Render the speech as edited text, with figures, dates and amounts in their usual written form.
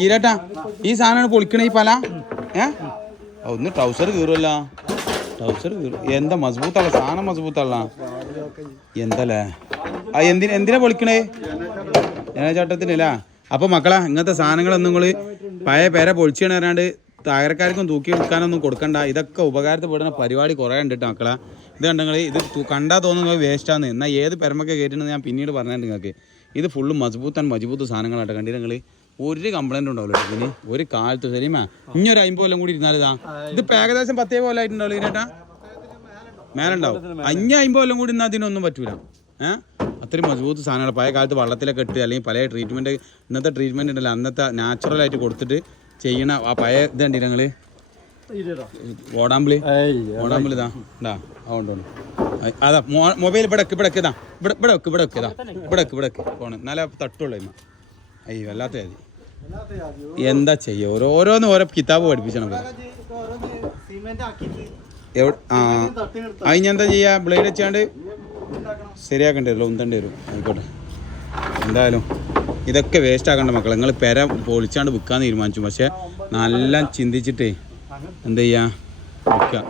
ഈരട്ടാ ഈ സാധനമാണ് പൊളിക്കണേ ഈ പല ഒന്ന് ട്രൗസർ കീറുമല്ല ട്രൗസർ കീറും എന്താ മസ്ബൂത്തല്ല സാധനം മസ്ബൂത്തല്ല എന്തല്ലേ എന്തിനാ പൊളിക്കണേ ചട്ടത്തിനല്ല അപ്പൊ മക്കളാ ഇങ്ങനത്തെ സാധനങ്ങളൊന്നും നിങ്ങൾ പഴയ പേരെ പൊളിച്ചാണ് പറയാണ്ട് താരക്കാർക്കും തൂക്കി എടുക്കാനൊന്നും കൊടുക്കണ്ട ഇതൊക്കെ ഉപകാരപ്പെടുന്ന പരിപാടി കുറേ ഉണ്ട് കേട്ടോ മക്കളാ ഇത് കണ്ടെങ്കിൽ ഇത് കണ്ടാൽ തോന്നുന്നത് വേസ്റ്റാന്ന് എന്നാൽ ഏത് പെരമൊക്കെ കയറ്റുന്നത് ഞാൻ പിന്നീട് പറഞ്ഞിട്ടുണ്ട് നിങ്ങൾക്ക് ഇത് ഫുള്ള് മജബൂത്ത് സാധനങ്ങളായിട്ട് കണ്ടിട്ട് നിങ്ങൾ ഒരു കംപ്ലൈൻറ്റ് ഉണ്ടാവില്ല ഇതിന് ഒരു കാലത്ത് ശരിമാ ഇനിയൊരു 50 കൊല്ലം കൂടി ഇരുന്നാലിതാ ഇതിപ്പോൾ ഏകദേശം 10 കൊല്ലമായിട്ടുണ്ടാവില്ല ഇതിനേട്ടാ മേലുണ്ടാവും 50 കൊല്ലം കൂടി ഇരുന്നാൽ അതിനൊന്നും പറ്റൂല അത്രയും മജബൂത്ത് സാധനങ്ങൾ പഴയ കാലത്ത് വള്ളത്തിലൊക്കെ ഇട്ട് അല്ലെങ്കിൽ പല ട്രീറ്റ്മെൻറ്റ് ഇന്നത്തെ ട്രീറ്റ്മെൻറ്റ് ഉണ്ടല്ലോ അന്നത്തെ നാച്ചുറലായിട്ട് കൊടുത്തിട്ട് ചെയ്യണ ആ പഴയ ഇത് കണ്ടില്ല ഞങ്ങൾ ഓടാമ്പിളി ഇതാ ഉണ്ടാ അതുകൊണ്ടോണ്ട് അതാ മൊബൈൽ ഇവിടെ ഇതാ ഇവിടെ ഫോണ് എന്നാലേ തട്ടുള്ളൂ ഇമ്മ അയ്യോ വല്ലാത്ത മതി എന്താ ചെയ്യുക ഓരോന്ന് ഓരോ കിതാബ് പഠിപ്പിച്ചാണ് അതിനെന്താ ചെയ്യുക ബ്ലേഡ് വെച്ചാണ്ട് ശരിയാക്കേണ്ടി വരുമല്ലോ ഉന്തേണ്ടി വരും ആയിക്കോട്ടെ എന്തായാലും ഇതൊക്കെ വേസ്റ്റ് ആക്കണ്ട മക്കളെ നിങ്ങൾ പെര പൊളിച്ചാണ്ട് വിൽക്കാൻ തീരുമാനിച്ചു പക്ഷെ നല്ല ചിന്തിച്ചിട്ടേ എന്താ ചെയ്യുക വിൽക്കുക